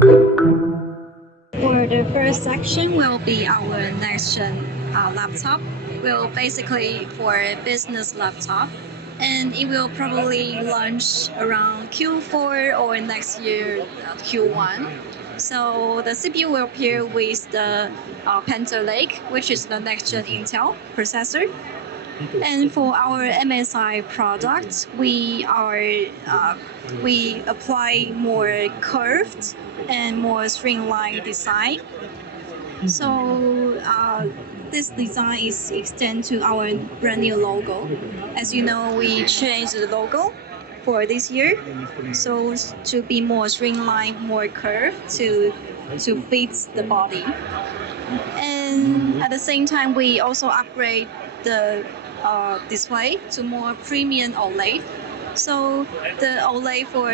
For the first section will be our next gen laptop. Will basically for a business laptop, and it will probably launch around Q4 or next year Q1. So the CPU will pair with the Panther Lake, which is the next gen Intel processor. And for our MSI products, we apply more curved and more streamlined design. So this design is extend to our brand new logo. As you know, we changed the logo for this year, so to be more streamlined, more curved to fit the body. And at the same time, we also upgrade the display to more premium OLED. So the OLED for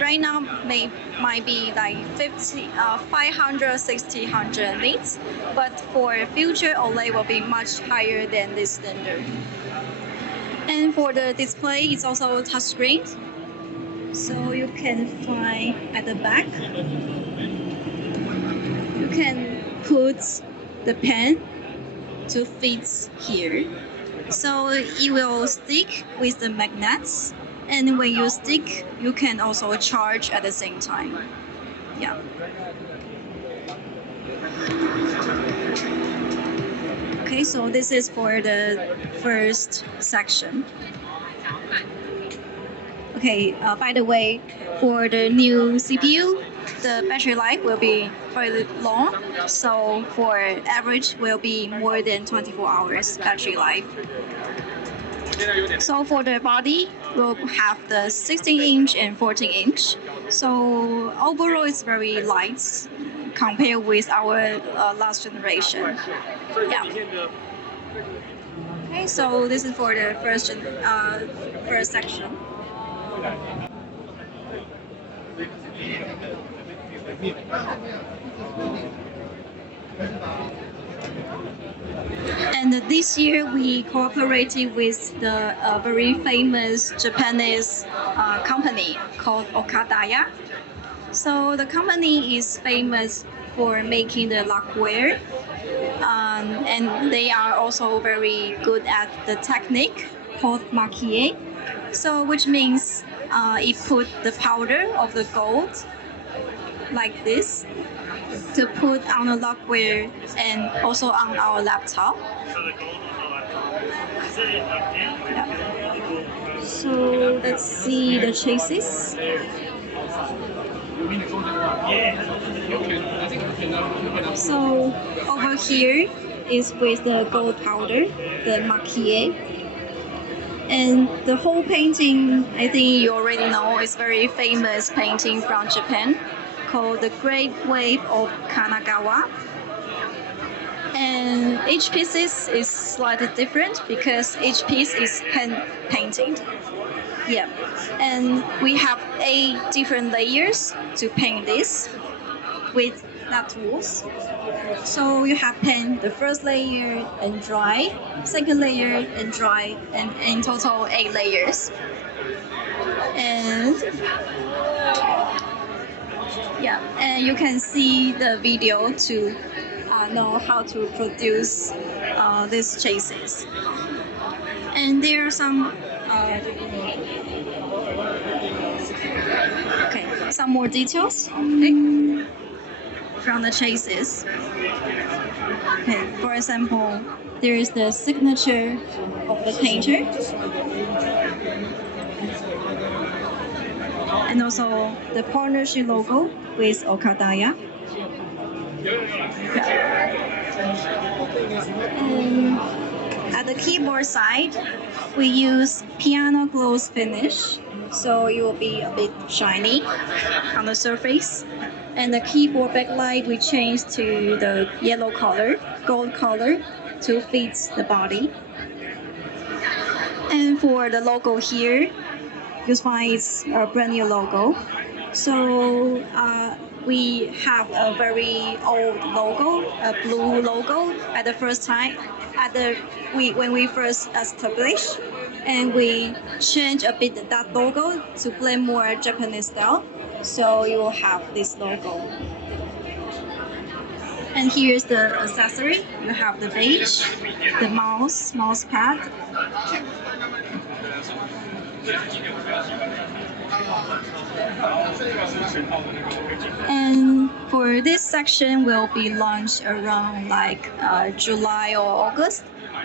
right now might be like 500, 600 nits, but for future OLED will be much higher than this standard. And for the display, it's also touchscreen, so you can find at the back. You can put the pen to fit here. So it will stick with the magnets, and when you stick, you can also charge at the same time. Yeah. Okay, so this is for the first section. Okay, by the way, for the new CPU, the battery life will be very long. So for average will be more than 24 hours battery life. So for the body, we'll have the 16-inch and 14-inch. So overall, it's very light compared with our last generation. Yeah. Okay, so this is for the first section. And this year we cooperated with the very famous Japanese company called Okadaya. So the company is famous for making the Laquerware, and they are also very good at the technique called maquille. So which means it put the powder of the gold like this to put on the Laquerware and also on our laptop. Yeah. So let's see the chassis. So over here is with the gold powder, the maquille. And the whole painting, I think you already know, is very famous painting from Japan called the Great Wave of Kanagawa. And each piece is slightly different because each piece is hand painted. Yeah, and we have 8 different layers to paint this with that tools. So you have paint the first layer and dry, second layer and dry, and in total 8 layers. And yeah, and you can see the video to know how to produce these chases. And there are some some more details from the chases. Okay, for example, there is the signature of the painter, and also the partnership logo with Okadaya. And at the keyboard side, we use piano gloss finish, so it will be a bit shiny on the surface. And the keyboard backlight we changed to the yellow color, gold color, to fit the body. And for the logo here, you find it's a brand new logo. So we have a very old logo, a blue logo at the first time, when we first established, and we changed a bit that logo to blend more Japanese style. So you will have this logo. And here's the accessory. You have the badge, the mouse pad. And for this section will be launched around like July or August.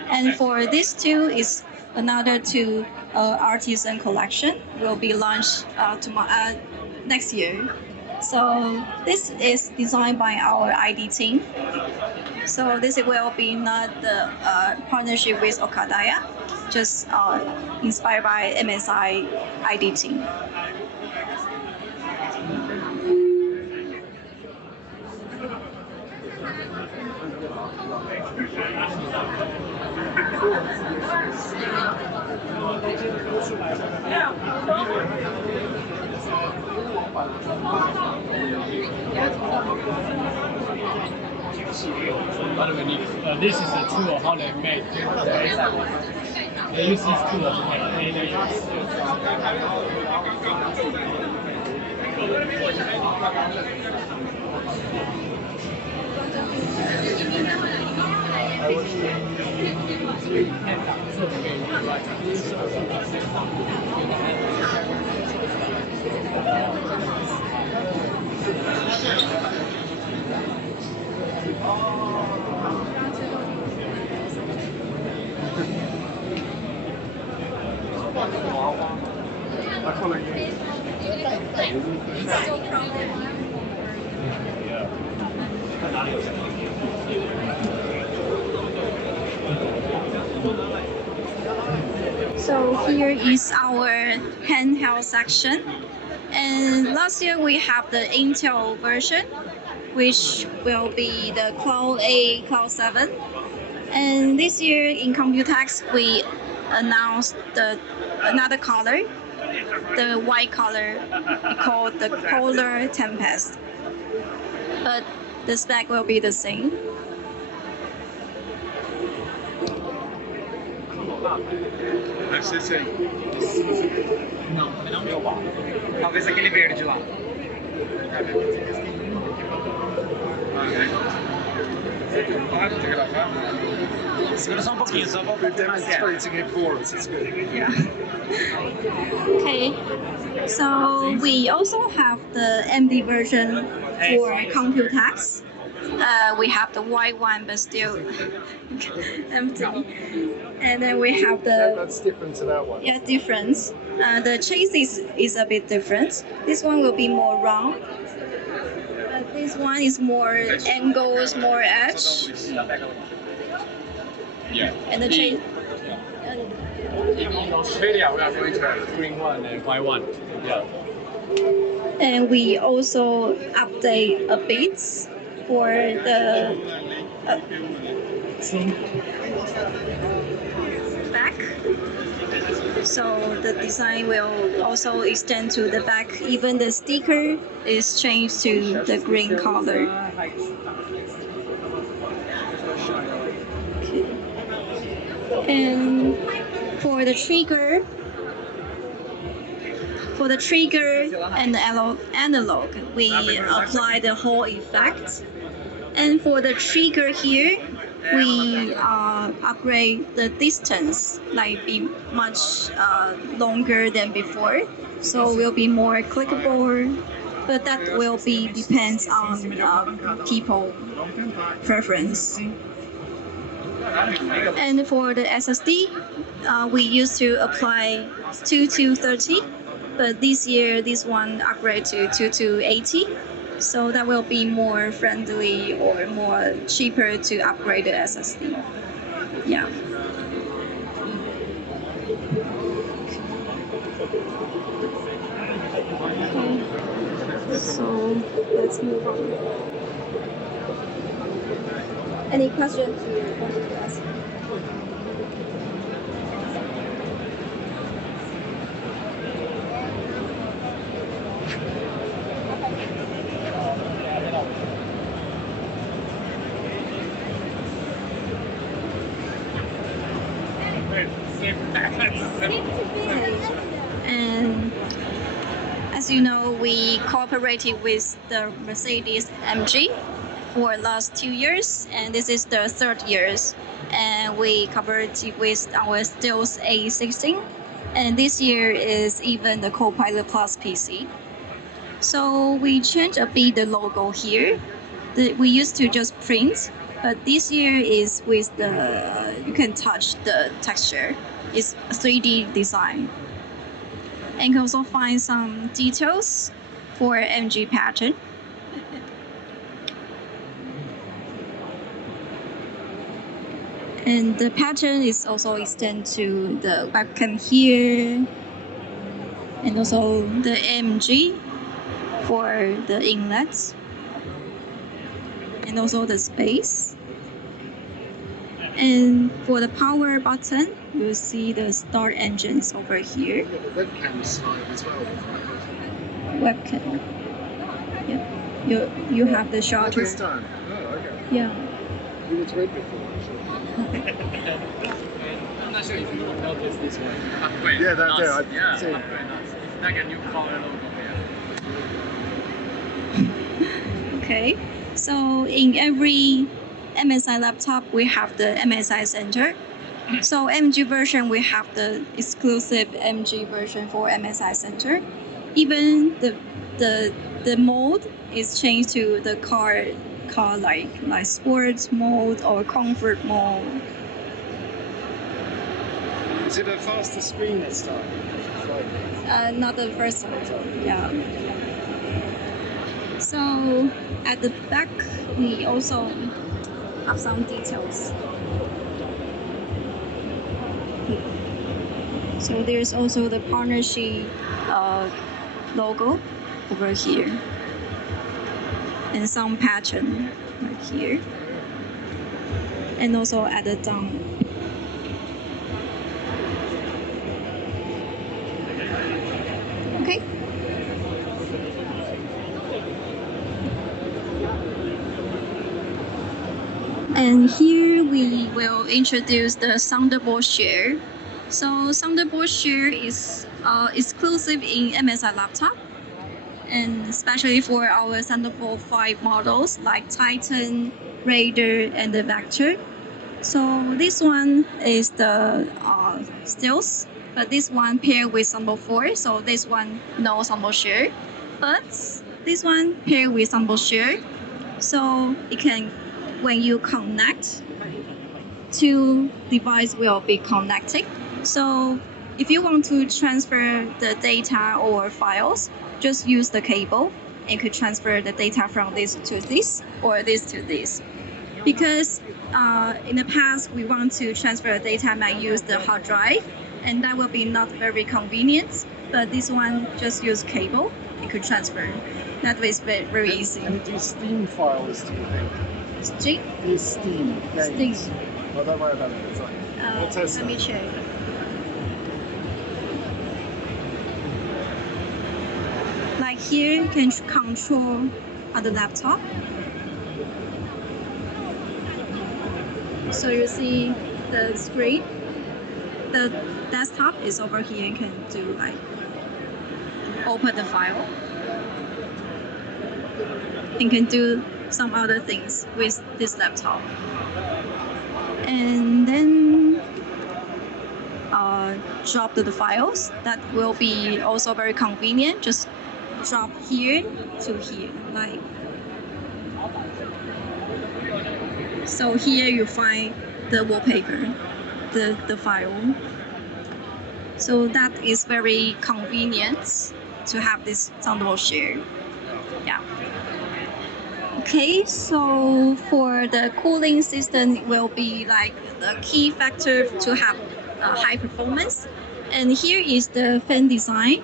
And for this two is another two artisan collection will be launched next year. So this is designed by our ID team. So this will be not the partnership with Okadaya, just inspired by MSI ID team. This is a tool how they make. They use this tool to make layers. So here is our handheld section. And last year we have the Intel version, which will be the Cloud 8, Cloud 7. And this year in Computex we announced another color, the white color called the Polar Tempest. But the spec will be the same. Não, não meu bar. Talvez aquele verde lá. Segura só um pouquinho, só para ter mais Yeah. Okay. So we also have the MD version for Computex. We have the white one, but still empty. And then we have the. That's different to that one. Yeah, different. The chassis is a bit different. This one will be more round. This one is more angles, more edge. Yeah. And the chase. In Australia, we are going to have green one and white one. Yeah. And we also update a bit for the back. So the design will also extend to the back. Even the sticker is changed to the green color. Okay. And for the trigger and the analog, we apply the Hall effect. And for the trigger here, we upgrade the distance, like be much longer than before. So it will be more clickable, but that will be depends on people preference. And for the SSD, we used to apply 2230, but this year this one upgrade to 2280. So that will be more friendly or more cheaper to upgrade the SSD. Yeah. Okay. So let's move on. Any questions you wanted to ask? And as you know, we cooperated with the Mercedes MG for last 2 years, and this is the third years. And we cooperated with our Stealth A16, and this year is even the Copilot Plus PC. So we changed a bit the logo here. We used to just print, but this year is with the, you can touch the texture. It's 3D design. And you can also find some details for MG pattern. And the pattern is also extend to the webcam here, and also the MG for the inlets, and also the space. And for the power button, you'll see the start engines over here. The webcam side as well. Webcam. Yeah. You have the shutter. This time. Oh, okay. Yeah. You were red before, actually. I'm not sure if you noticed this one. Upgrade. Yeah, that Norse. I've Yeah, seen. upgrade Norse. It's like a new color logo. Yeah. Okay. So in every MSI laptop, we have the MSI Center. So MG version, we have the exclusive MG version for MSI Center. Even the mode is changed to the car like sports mode or comfort mode. Is it a faster screen this time? Not the first one. Yeah. So at the back, we also have some details. So there's also the partnership logo over here, and some pattern right here, and also at the down. Okay. And here we will introduce the ThunderBolt Share. So ThunderBolt Share is exclusive in MSI laptop, and especially for our Thunderbolt 5 models like Titan, Raider, and the Vector. So this one is the Stealth, but this one paired with Thunderbolt 4. So this one no Thunderbolt Share, but this one paired with Thunderbolt Share. So it can, when you connect, two devices will be connected. So if you want to transfer the data or files, just use the cable and could transfer the data from this to this or this to this. Because in the past, we want to transfer the data might use the hard drive, and that will be not very convenient. But this one just use cable, it could transfer. That way is very easy. And do Steam files, do you think? Steam? These Steam games. Steam. Oh, don't worry about it. It's like, we'll test Let me that. check. Like here, you can control on the laptop. So you see the screen. The desktop is over here. You can do like open the file. You can do some other things with this laptop. And then drop the files. That will be also very convenient. Just drop here to here, like. So here you find the wallpaper, the file. So that is very convenient to have this ThunderBolt Share. Yeah. Okay, so for the cooling system, it will be like the key factor to have high performance. And here is the fan design.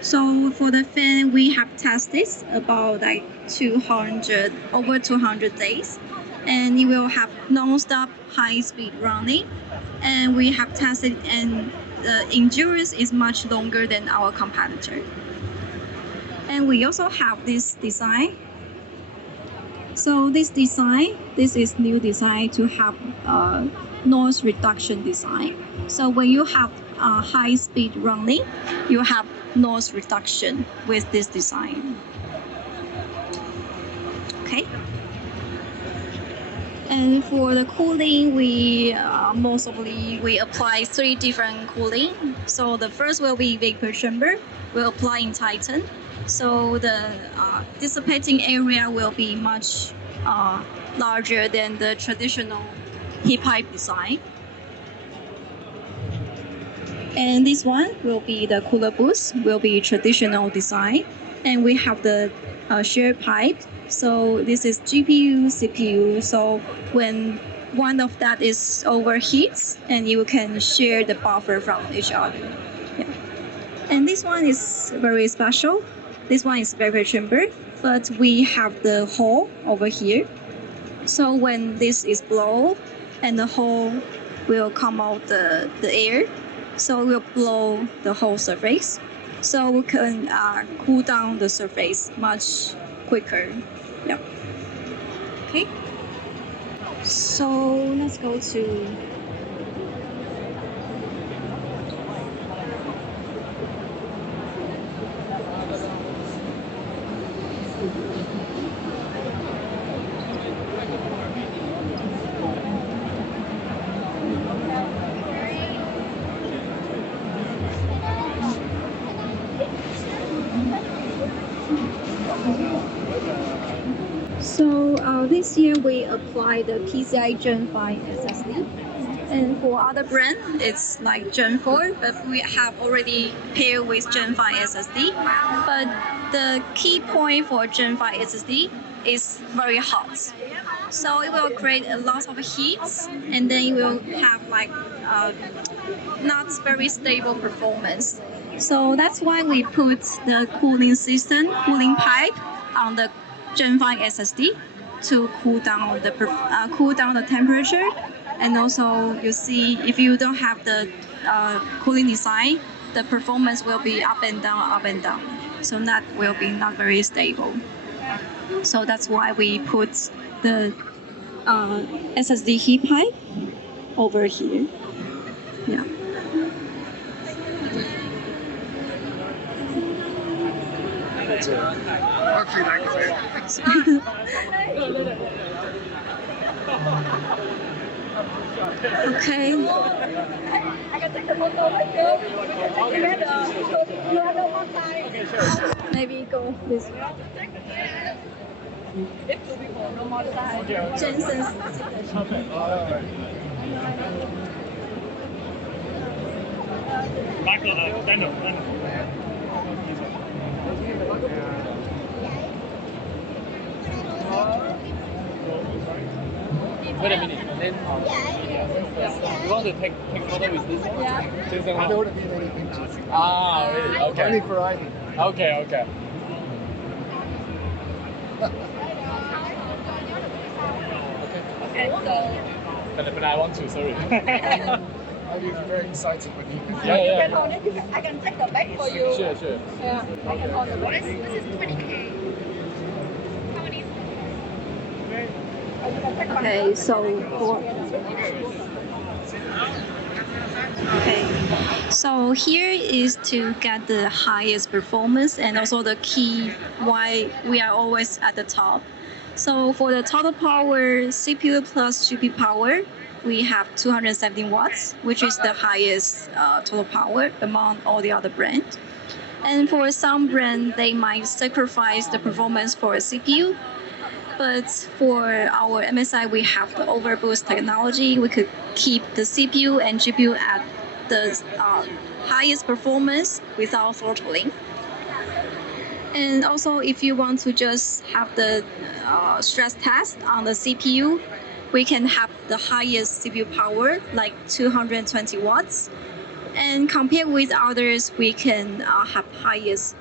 So for the fan, we have tested about like over 200 days, and it will have non-stop high-speed running. And we have tested, and the endurance is much longer than our competitor. And we also have this design. So this is new design to have noise reduction design. So when you have high-speed running, you have noise reduction with this design. Okay. And for the cooling, we we apply 3 different cooling. So the first will be vapor chamber. We'll apply in Titan. So the dissipating area will be much larger than the traditional heat pipe design. And this one will be the cooler boost, will be traditional design. And we have the shared pipe. So this is GPU, CPU. So when one of that is overheats, and you can share the buffer from each other. Yeah. And this one is very special. This one is vapor chamber, but we have the hole over here. So when this is blown, and the hole will come out the air, so it will blow the whole surface. So we can cool down the surface much quicker. Yeah. Okay. So let's go to this year we apply the PCI Gen 5 SSD, and for other brand it's like Gen 4, but we have already paired with Gen 5 SSD. But the key point for Gen 5 SSD is very hot, so it will create a lot of heat, and then it will have like not very stable performance. So that's why we put the cooling system, cooling pipe on the Gen 5 SSD to cool down the temperature. And also you see, if you don't have the cooling design, the performance will be up and down. So that will be not very stable. So that's why we put the SSD heat pipe over here. Yeah. Actually, like Okay. Maybe go this way. Jensen's. Wait a minute, and then you want to take photo with this one? Yeah. I don't want to be in any pictures. Ah, really? Okay. Only for ID. Okay. But I want to, sorry. I'll be very excited when you. Yeah. I can take the bag for you. Sure. Yeah, I can hold the bag. This is 20K. How many? Okay, so here is to get the highest performance, and also the key why we are always at the top. So for the total power, CPU plus GPU power, we have 217 watts, which is the highest total power among all the other brands. And for some brands, they might sacrifice the performance for a CPU. But for our MSI, we have the overboost technology. We could keep the CPU and GPU at the highest performance without throttling. And also, if you want to just have the stress test on the CPU, we can have the highest CPU power, like 220 watts. And compared with others, we can have highest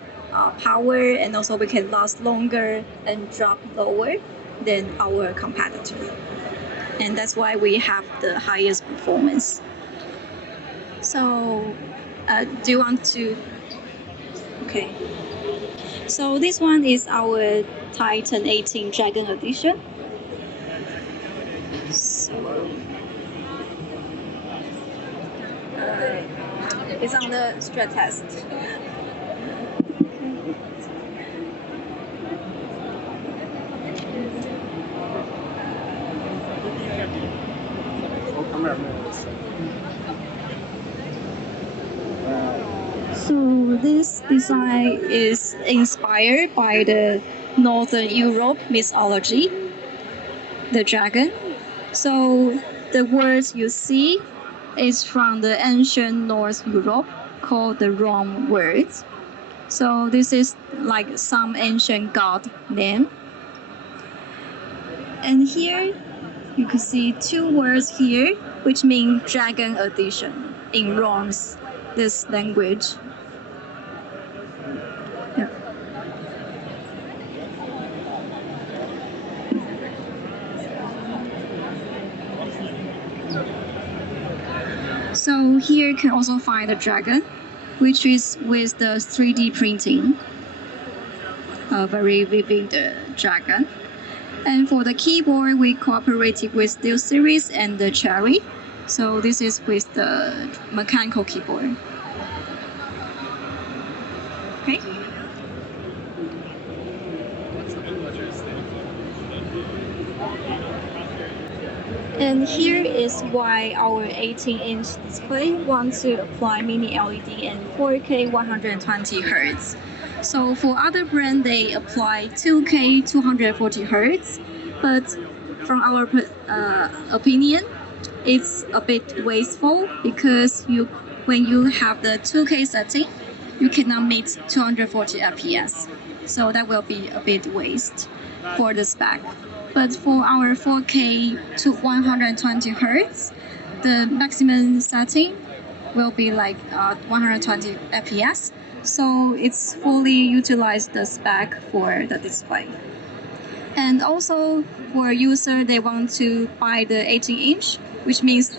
power, and also we can last longer and drop lower than our competitor. And that's why we have the highest performance. So do you want to? Okay. So this one is our Titan 18 Dragon Edition. So, It's on the stress test. So this design is inspired by the Northern Europe mythology, the dragon. So the words you see is from the ancient Norse Europe called the Rome words. So this is like some ancient god name. And here you can see two words here which mean dragon edition in Rome's this language. Yeah. So here you can also find the dragon, which is with the 3D printing, a very vivid dragon. And for the keyboard, we cooperated with SteelSeries and the Cherry. So this is with the mechanical keyboard. Okay. And here is why our 18-inch display wants to apply mini LED and 4K 120 Hz. So for other brands, they apply 2K 240 Hz, but from our opinion, it's a bit wasteful because when you have the 2K setting, you cannot meet 240 FPS. So that will be a bit waste for the spec. But for our 4K to 120 Hz, the maximum setting will be like 120 FPS. So it's fully utilized the spec for the display. And also for user, they want to buy the 18-inch, which means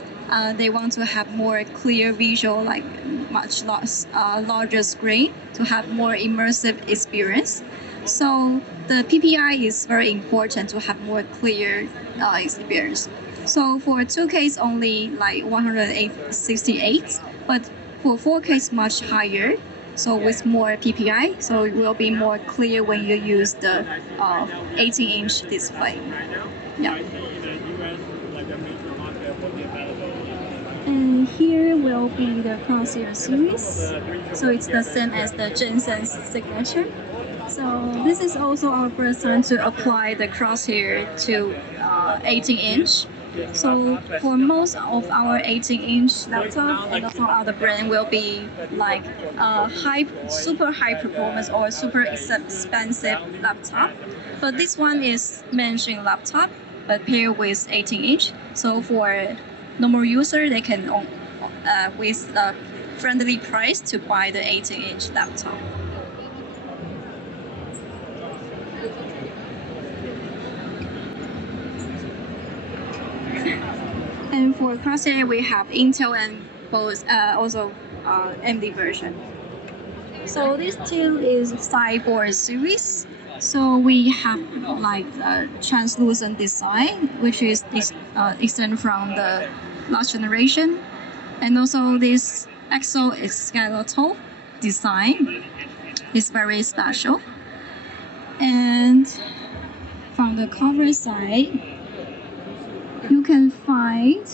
they want to have more clear visual, like much larger screen to have more immersive experience. So the PPI is very important to have more clear experience. So for 2K it's only like 168, but for 4K it's much higher. So with more PPI, so it will be more clear when you use the 18-inch display. Yeah. And here will be the Crosshair series. So it's the same as the Jensen's signature. So this is also our first one to apply the crosshair to 18-inch. So for most of our 18-inch laptop and also other brand will be like super high performance or super expensive laptop. But this one is mainstream laptop, but paired with 18-inch. So for normal user, they can with a friendly price to buy the 18-inch laptop. And for Crosshair, we have Intel and both also AMD version. So this two is Cyborg series. So we have like a translucent design, which is extended from the last generation, and also this exoskeletal design is very special. And from the cover side, you can find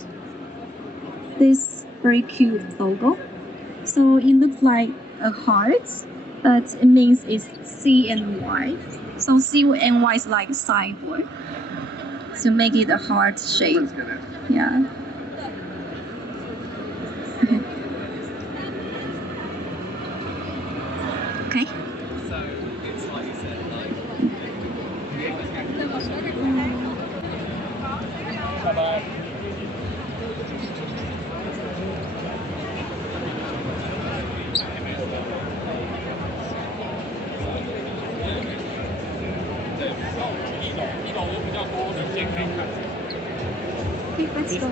this very cute logo. So it looks like a heart, but it means it's C and Y. So C and Y is like cyborg, to make it a heart shape. Yeah. Okay. Bye-bye. Okay, let's go.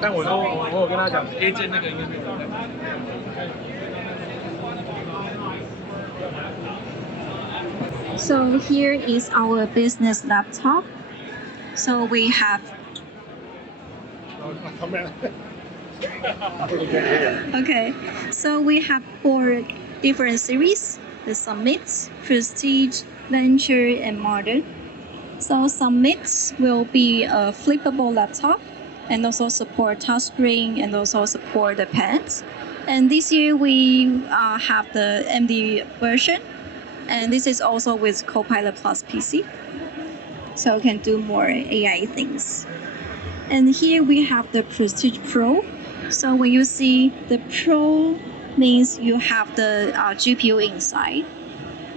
但我有跟他讲 A 键那个应该没有人在。So here is our business laptop. So we have okay. So we have 4 different series: the Summit, Prestige, Venture, and Modern. So Summit will be a flippable laptop and also support touchscreen and also support the pens. And this year we have the MD version, and this is also with Copilot Plus PC. So you can do more AI things. And here we have the Prestige Pro. So when you see the Pro means you have the GPU inside.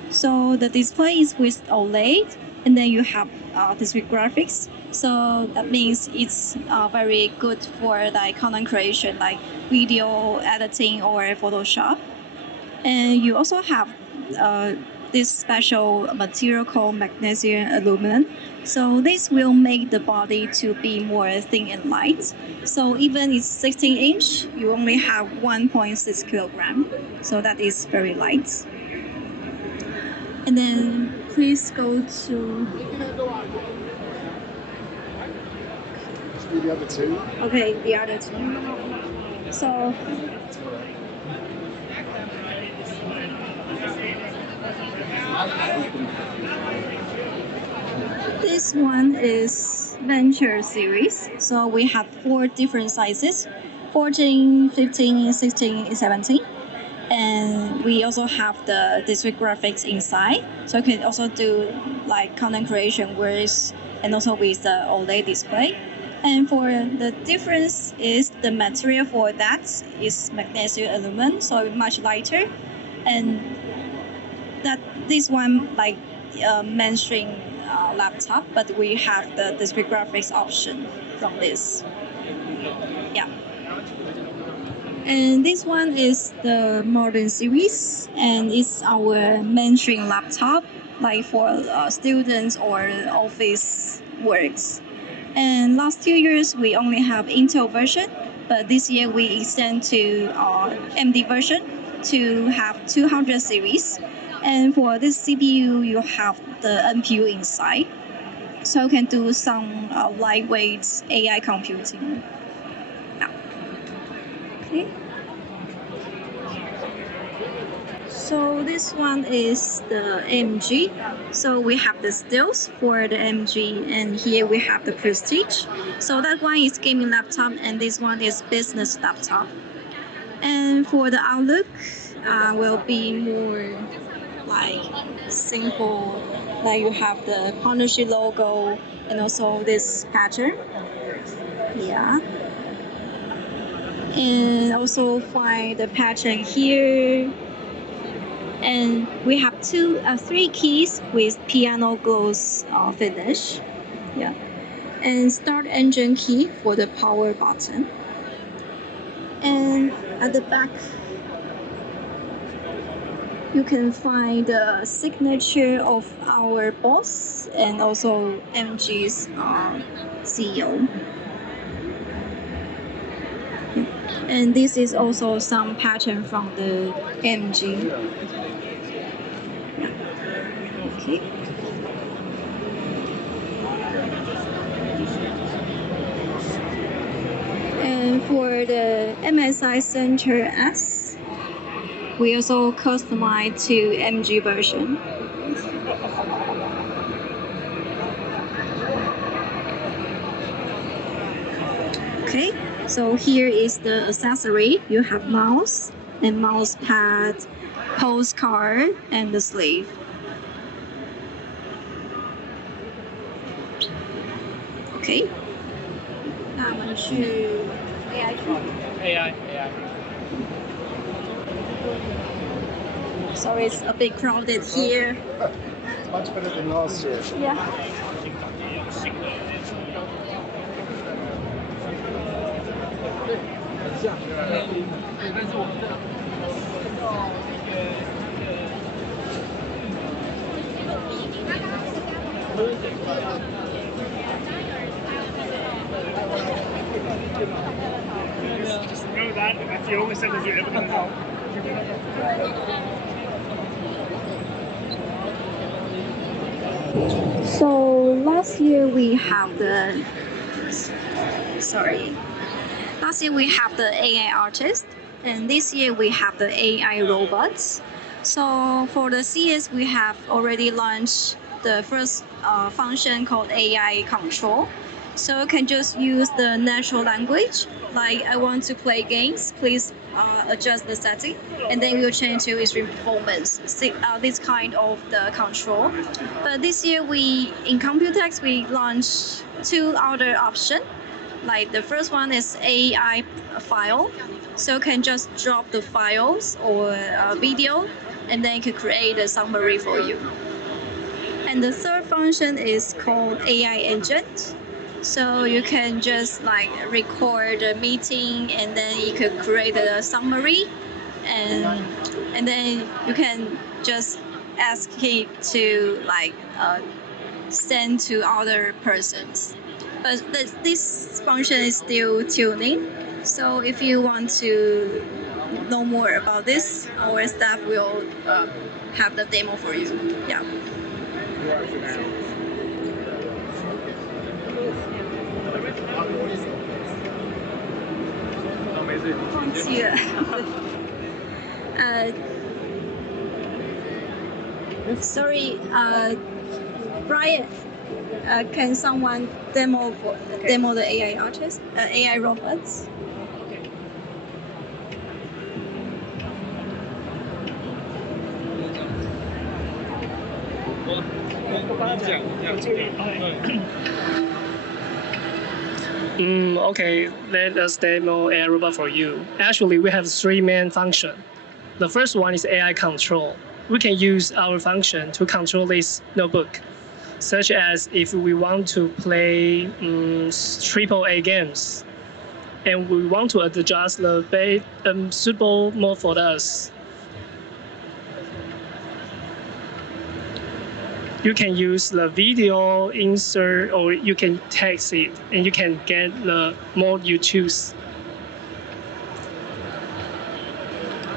So the display is with OLED, and then you have discrete graphics. So that means it's very good for like content creation, like video editing or Photoshop. And you also have this special material called magnesium aluminum. So this will make the body to be more thin and light. So even it's 16 inch, you only have 1.6 kilogram. So that is very light. And then please go to the other two. okay, the other two. So this one is Venture series. So we have 4 different sizes: 14, 15, 16, and 17. And we also have the discrete graphics inside. So you can also do like content creation with and also with the OLED display. And for the difference is the material for that is magnesium aluminum, so much lighter. And that this one like mainstream laptop, but we have the discrete graphics option from this. Yeah. And this one is the modern series, and it's our mainstream laptop, like for students or office works. And last 2 years we only have Intel version, but this year we extend to AMD version to have 200 series. And for this CPU, you have the NPU inside, so you can do some lightweight AI computing. Yeah. Okay. So this one is the MG. So we have the Stealth for the MG, and here we have the Prestige. So that one is gaming laptop, and this one is business laptop. And for the Outlook, will be more like simple. Like you have the partnership logo and also this pattern. Yeah. And also find the pattern here. And we have 3 keys with piano gloss finish. Yeah. And start engine key for the power button. And at the back, you can find the signature of our boss and also MG's CEO. And this is also some pattern from the MG. Okay. And for the MSI Center S, we also customize to MG version. Okay, so here is the accessory. You have mouse and mouse pad, postcard, and the sleeve. Okay. 那我们去 AI 区。AI。Sorry, it's a bit crowded here. It's much better than last year. Yeah. So last year we have the sorry. Last year we have the AI artist, and this year we have the AI robots. So for the CS, we have already launched the first function called AI control. So you can just use the natural language, like I want to play games, please adjust the setting, and then we'll change to extreme performance. This kind of the control. But this year in Computex we launched two other options. Like the first one is AI file, so you can just drop the files or video, and then it can create a summary for you. And the third function is called AI agent. So you can just like record a meeting, and then you could create a summary, and then you can just ask it to like send to other persons. But this function is still tuning. So if you want to know more about this, our staff will have the demo for you. Yeah. 忘记了。Sorry, Brian. Can someone demo the AI artist, AI robots? Okay, let us demo AI robot for you. Actually, we have three main functions. The first one is AI control. We can use our function to control this notebook, such as if we want to play AAA games, and we want to adjust the suitable mode for us. You can use the video insert, or you can text it, and you can get the mode you choose.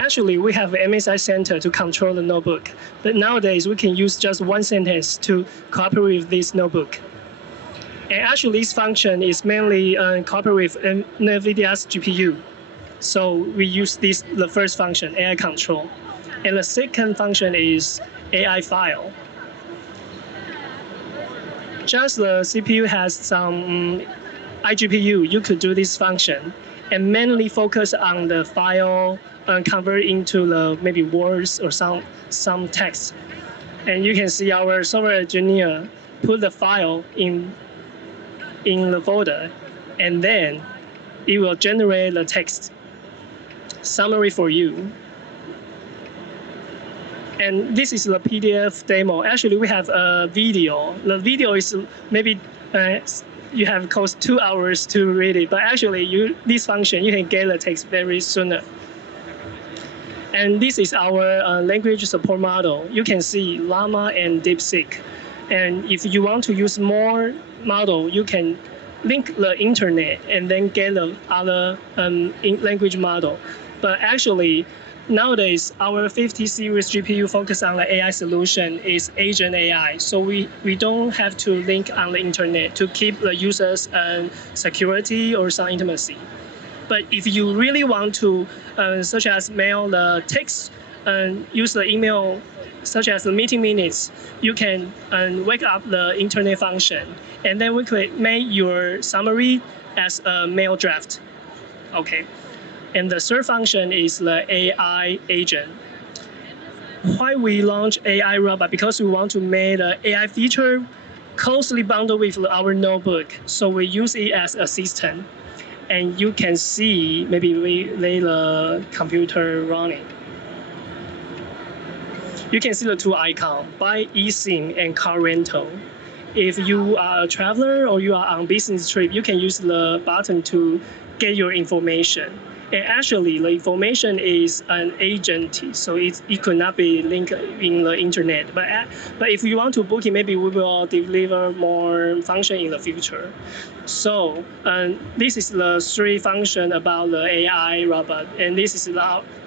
Actually, we have an MSI center to control the notebook, but nowadays we can use just one sentence to cooperate with this notebook. And actually, this function is mainly cooperate with NVIDIA's GPU. So we use the first function, AI control. And the second function is AI file. Just the CPU has some iGPU, you could do this function, and mainly focus on the file and convert into the maybe words or some text. And you can see our software engineer put the file in the folder, and then it will generate the text summary for you. And this is the PDF demo. Actually, we have a video. The video is maybe you have cost 2 hours to read it, but actually, this function you can get the text very sooner. And this is our language support model. You can see Llama and DeepSeek. And if you want to use more model, you can link the internet and then get the other language model. But actually, nowadays, our 50 series GPU focus on the AI solution is agent AI. So we don't have to link on the internet to keep the users security or some intimacy. But if you really want to, such as mail the text, use the email, such as the meeting minutes, you can wake up the internet function, and then we could make your summary as a mail draft. Okay. And the third function is the AI agent. Why we launch AI robot? Because we want to make the AI feature closely bundled with our notebook. So we use it as a assistant. And you can see, maybe we lay the computer running. You can see the two icons, buy eSIM and car rental. If you are a traveler or you are on business trip, you can use the button to get your information. And actually, the information is an agent, so it could not be linked in the internet. But if you want to book it, maybe we will deliver more function in the future. So this is the 3 function about the AI robot, and this is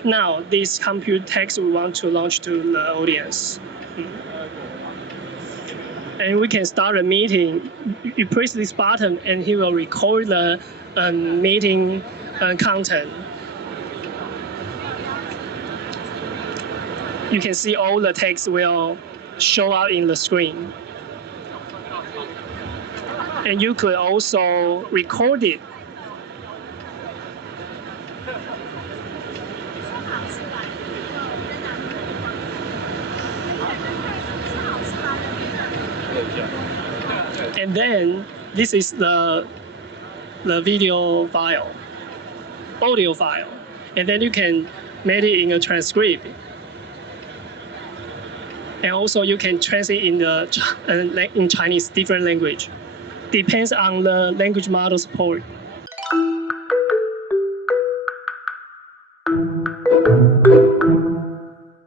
now this Computex we want to launch to the audience. And we can start a meeting. You press this button, and he will record the meeting content. You can see all the text will show up in the screen. And you could also record it. And then this is the video file, audio file. And then you can make it in a transcript. And also you can translate in Chinese, different language. Depends on the language model support.